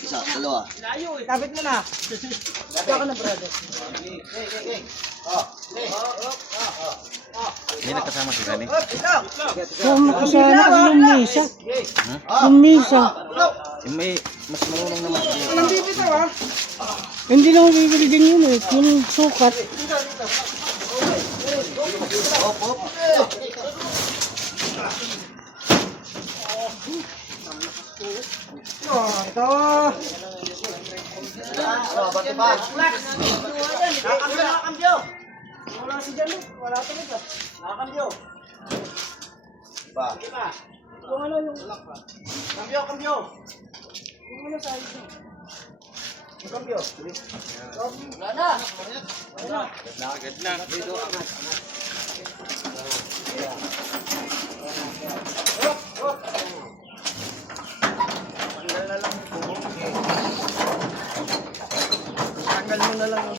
Isa, dalawa. Kapit mo na. Kapit ka na, brother. Hindi nakasama si Gani. Sana yung misa. Yung misa. May mas marunong naman si Walang bibitaw ha. Hindi naman bibili din yun eh. Yung sukat. Ito. Nakakambyo. Wala si Jan. Wala talaga. Nakakambyo. Ba. Yung ano yung... Kambyo. Yung ano sa ito. Yung kambyo. Wala na. agad na. Tanggal mo na lang.